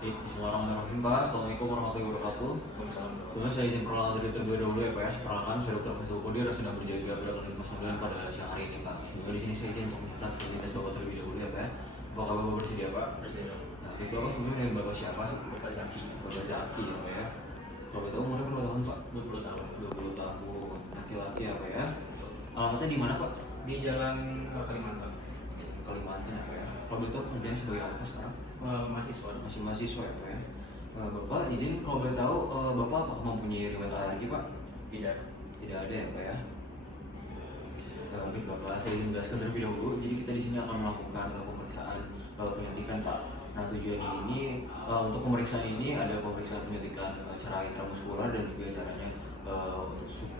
Bismillahirrahmanirrahim Pak. Assalamualaikum warahmatullahi wabarakatuh. Sebelumnya saya izin perkenalan dari terlebih dahulu ya Pak ya. Perkenalkan saya Dr. Faisal Qadir yang sedang berjaga pada klinik Pos 9 pada siang hari ini Pak. Semoga di sini saya izin untuk mencatat identitas Bapak terlebih dahulu ya Pak ya. Apakah Bapak bersedia Pak? Bersedia. Nah, di Bapak sebelumnya dengan Bapak siapa? Bapak Zaki. Bapak Zaki ya Pak ya. Kalau betul umurnya berapa tahun Pak? 20 tahun. 20 tahun. Laki-laki ya Pak ya. Alamatnya di mana Pak? Di Jalan Kalimantan. Kalimantan ya Pak ya. Kalau betul kerjanya sebagai apa sekarang? Mahasiswa. Masih mahasiswa ya Pak ya. Bapak izin kalau boleh tahu Bapak apakah mempunyai riwayat alergi Pak? Tidak. Tidak ada ya Pak ya. Baik Bapak, saya izin menjelaskan terlebih dahulu. Jadi kita di sini akan melakukan pemeriksaan penyuntikan Pak. Nah tujuannya ini untuk pemeriksaan ini ada pemeriksaan penyuntikan cara intramuskular dan juga caranya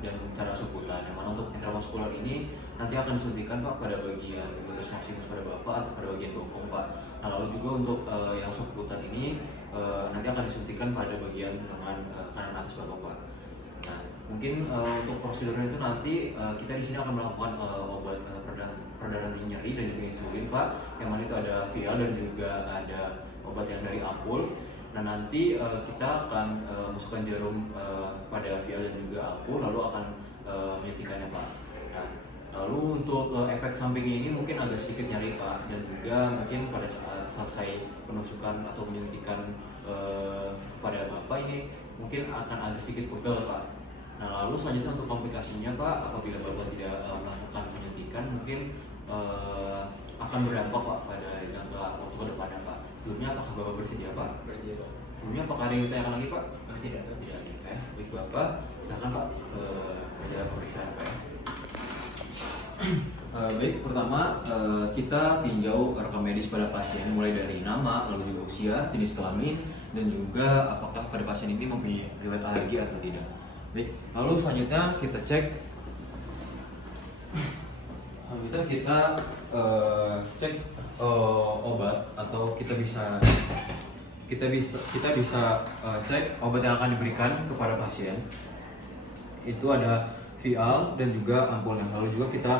dan cara subkutan. Yang mana untuk intramuskular ini nanti akan disuntikan Pak pada bagian gluteus maximus pada Bapak atau pada bagian bokong Pak. Nah lalu juga untuk yang subkutan ini nanti akan disuntikan pada bagian lengan kanan atas Bapak Pak. Nah mungkin untuk prosedurnya itu nanti kita di sini akan melakukan obat peredaran tinggi nyeri dan juga insulin Pak. Yang mana itu ada vial dan juga ada obat yang dari ampul. Nah nanti kita akan masukkan jarum pada vial dan juga ampul lalu akan menyuntikannya Pak. Nah lalu untuk efek sampingnya ini mungkin agak sedikit nyeri Pak, dan juga mungkin pada saat selesai penusukan atau penyuntikan kepada Bapak ini mungkin akan agak sedikit pegel Pak. Nah lalu selanjutnya untuk komplikasinya Pak, apabila Bapak tidak melakukan penyuntikan mungkin akan berdampak Pak pada jangka waktu ke depannya Pak. Sebelumnya apakah Bapak bersedia Pak? Bersedia Pak. Sebelumnya apakah ada yang ditanyakan lagi Pak? Tidak ada. Tidak ada. Baik Bapak, silakan Pak ke meja pemeriksaan Pak. Baik, pertama kita tinjau rekam medis pada pasien mulai dari nama, lalu juga usia, jenis kelamin, dan juga apakah pada pasien ini mempunyai riwayat alergi atau tidak. Baik, lalu selanjutnya kita cek. Selanjutnya kita cek obat atau kita bisa cek obat yang akan diberikan kepada pasien. Itu ada vial dan juga ampulnya. Lalu juga kita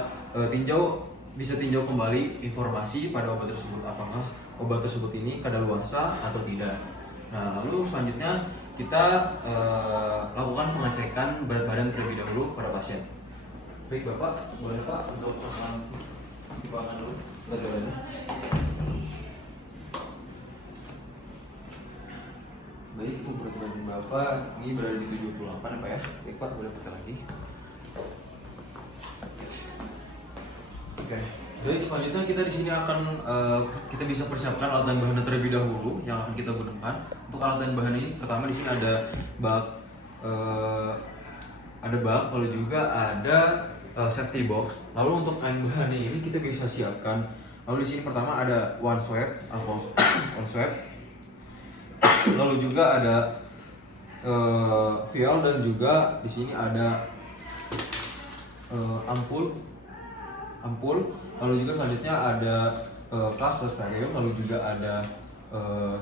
bisa tinjau kembali informasi pada obat tersebut, apakah obat tersebut ini kadaluarsa atau tidak. Nah lalu selanjutnya kita lakukan pengecekan berat badan terlebih dahulu kepada pasien. Baik Bapak, boleh Pak untuk timbangan dulu berat badannya. Baik, untuk berat badan Bapak ini berada di 78 ya Pak ya. Baik Pak, boleh pakai lagi. Oke. Baik, selanjutnya kita di sini akan kita bisa persiapkan alat dan bahan terlebih dahulu yang akan kita gunakan. Untuk alat dan bahan ini pertama di sini ada bak, lalu juga ada safety box. Lalu untuk bahan ini kita bisa siapkan. Lalu di sini pertama ada one swab, one swab. Lalu juga ada vial dan juga di sini ada ampul. Lalu juga selanjutnya ada cluster stereo, lalu juga ada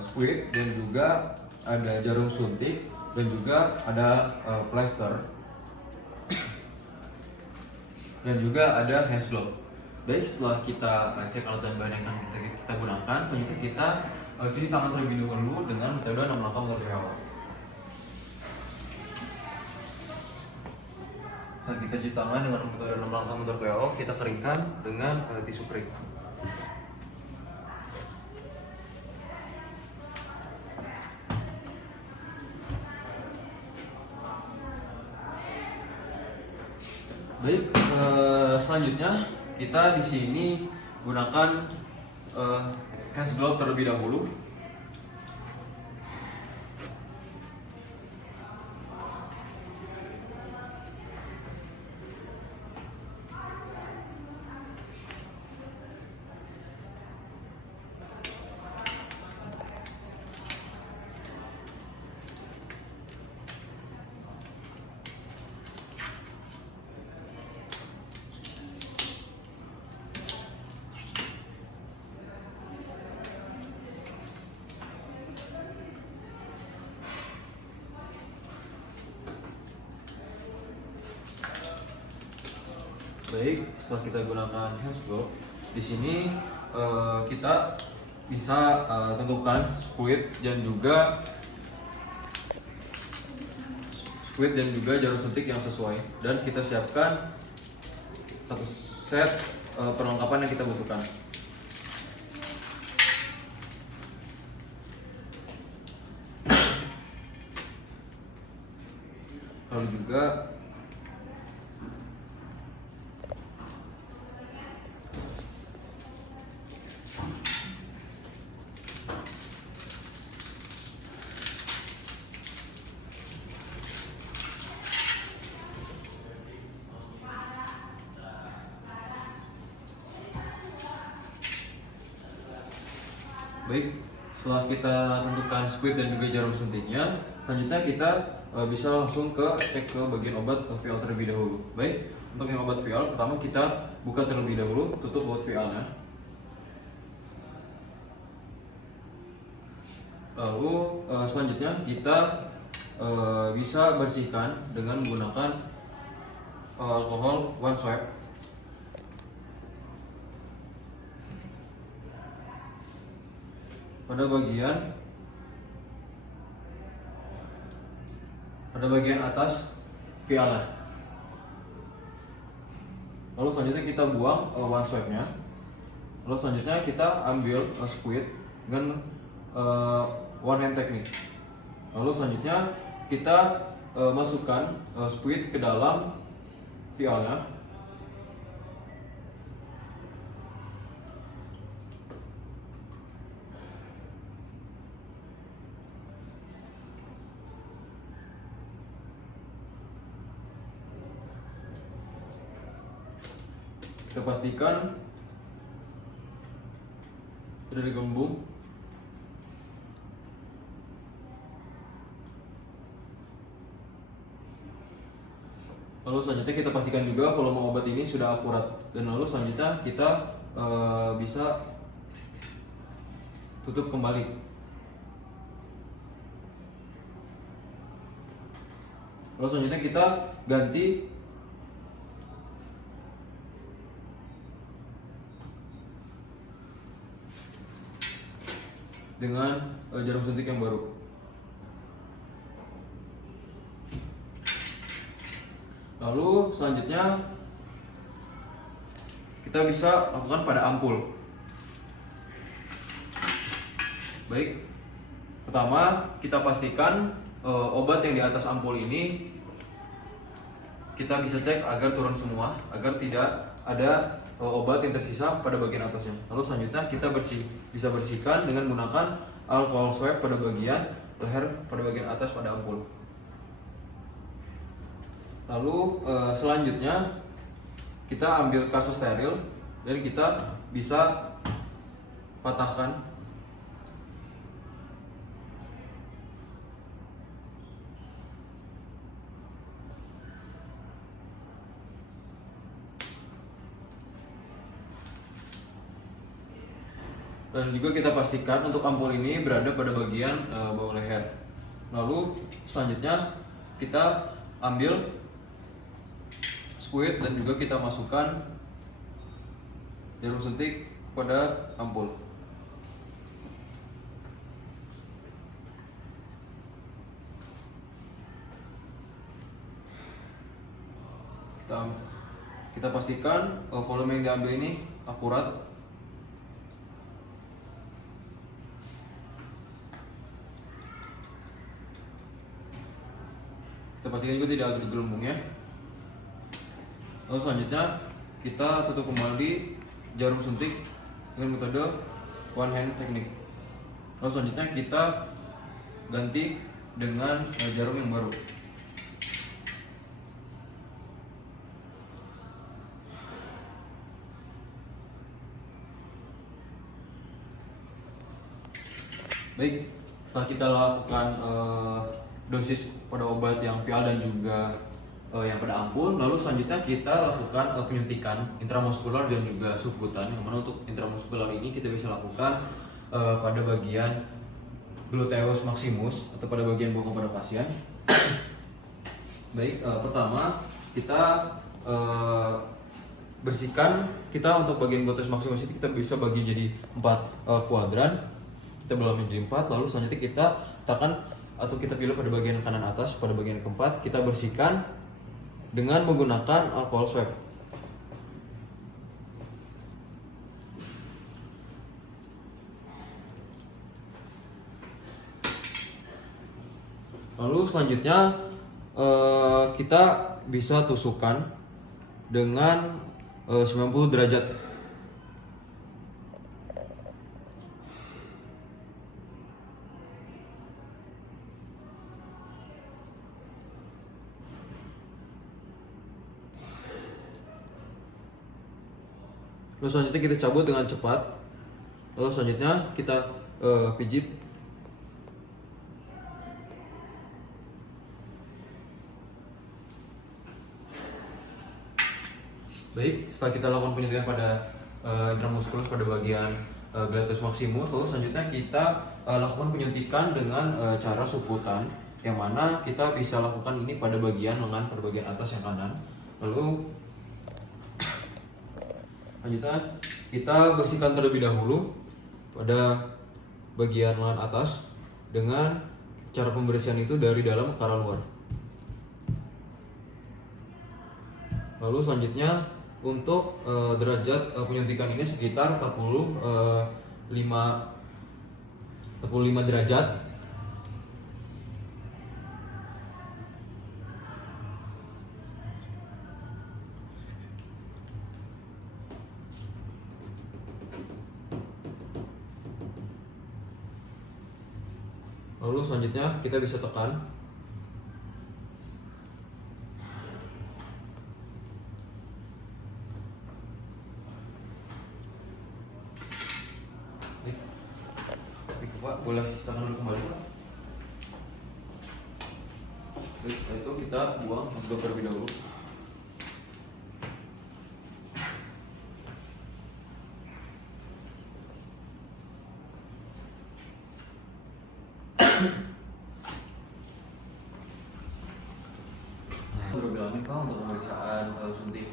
squid dan juga ada jarum suntik dan juga ada plaster dan juga ada hand glove. Baik, setelah kita cek alat dan bahan yang akan kita gunakan, selanjutnya kita cuci tangan terlebih dahulu dengan metode 6 langkah menurut WHO. Nah, kita cuci tangan dengan metode 6 langkah menurut WHO, kita keringkan dengan tisu kering. Baik, selanjutnya kita di sini gunakan hand glove terlebih dahulu. Baik, setelah kita gunakan hand glove, di sini kita bisa tentukan squid dan juga jarum suntik yang sesuai, dan kita siapkan satu set perlengkapan yang kita butuhkan. Lalu juga baik, setelah kita tentukan squid dan juga jarum suntiknya, selanjutnya kita bisa langsung cek ke bagian obat vial terlebih dahulu. Baik, untuk yang obat vial, pertama kita buka terlebih dahulu, tutup obat vialnya. Lalu selanjutnya kita bisa bersihkan dengan menggunakan alkohol one swipe. Pada bagian atas vialnya. Lalu selanjutnya kita buang one swipe-nya. Lalu selanjutnya kita ambil squid dengan one hand technique. Lalu selanjutnya kita masukkan squid ke dalam vialnya. Kita pastikan sudah digembung. Lalu selanjutnya kita pastikan juga volume obat ini sudah akurat, dan lalu selanjutnya kita bisa tutup kembali. Lalu selanjutnya kita ganti dengan jarum suntik yang baru. Lalu selanjutnya kita bisa lakukan pada ampul. Baik, pertama kita pastikan obat yang di atas ampul ini kita bisa cek agar turun semua, agar tidak ada obat yang tersisa pada bagian atasnya. Lalu selanjutnya kita bisa bersihkan dengan menggunakan alcohol swipe pada bagian leher, pada bagian atas pada ampul. Lalu selanjutnya kita ambil kasus steril dan kita bisa patahkan. Dan juga kita pastikan untuk ampul ini berada pada bagian bawah leher. Lalu selanjutnya kita ambil squid dan juga kita masukkan jarum suntik pada ampul. Kita pastikan volume yang diambil ini akurat. Kita pastikan juga tidak ada gelembungnya. Lalu selanjutnya kita tutup kembali jarum suntik dengan metode one hand technique. Lalu selanjutnya kita ganti dengan jarum yang baru. Baik, setelah kita lakukan dosis pada obat yang vial dan juga yang pada ampul, lalu selanjutnya kita lakukan penyuntikan intramuskular dan juga subkutan. Yang mana untuk intramuskular ini kita bisa lakukan pada bagian gluteus maximus atau pada bagian bokong pada pasien. Baik, pertama kita bersihkan, kita untuk bagian gluteus maximus itu kita bisa bagi jadi 4 kuadran. Kita belah menjadi 4, lalu selanjutnya kita tekan atau kita pilih pada bagian kanan atas, pada bagian keempat kita bersihkan dengan menggunakan alcohol swab. Lalu selanjutnya kita bisa tusukkan dengan 90 derajat. Lalu selanjutnya kita cabut dengan cepat. Lalu selanjutnya kita pijit. Baik, setelah kita lakukan penyuntikan pada intramuskulus pada bagian gluteus maximus, lalu selanjutnya kita lakukan penyuntikan dengan cara suputan, yang mana kita bisa lakukan ini pada bagian lengan, pada bagian atas yang kanan. Lalu selanjutnya kita bersihkan terlebih dahulu pada bagian lengan atas dengan cara pembersihan itu dari dalam ke arah luar. Lalu selanjutnya untuk derajat penyuntikan ini sekitar 45 derajat. Lalu selanjutnya kita bisa tekan. Pak, boleh tekan dulu kembali, Pak. Baik, setelah itu kita buang hotdog terlebih dahulu. Berbilang Pak, untuk pemeriksaan suntik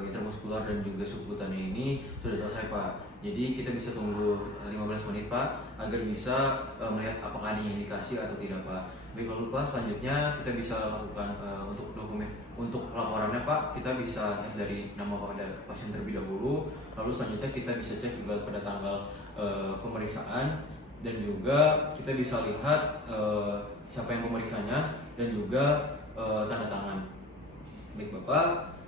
intramuskular dan juga subkutannya ini sudah selesai Pak. Jadi kita bisa tunggu 15 menit Pak agar bisa melihat apakah ada indikasi atau tidak Pak. Baik, lalu Pak, selanjutnya kita bisa lakukan untuk dokumen untuk laporannya Pak, kita bisa lihat dari nama pada pasien terlebih dahulu. Lalu selanjutnya kita bisa cek juga pada tanggal pemeriksaan, dan juga kita bisa lihat siapa yang pemeriksanya dan juga tanda tangan. Baik Bapak,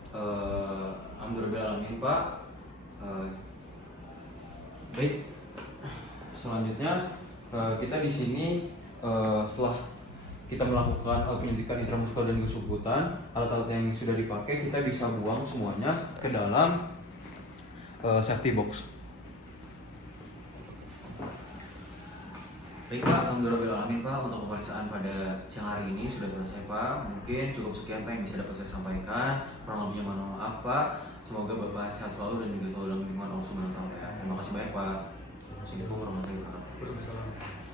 alhamdulillah alamin Pak. Baik, selanjutnya kita di sini setelah kita melakukan penyuntikan intramuskular dan juga subkutan, alat-alat yang sudah dipakai kita bisa buang semuanya ke dalam safety box. Baik Pak, alhamdulillah alamin Pak, untuk pemeriksaan pada siang hari ini sudah selesai Pak. Mungkin cukup sekian Pak yang bisa dapat saya sampaikan. Kurang lebihnya mohon maaf Pak. Semoga Bapak sehat selalu dan juga selalu dalam lindungan Allah Subhanahu wa taala. Terima kasih banyak Pak. Assalamualaikum warahmatullahi wabarakatuh.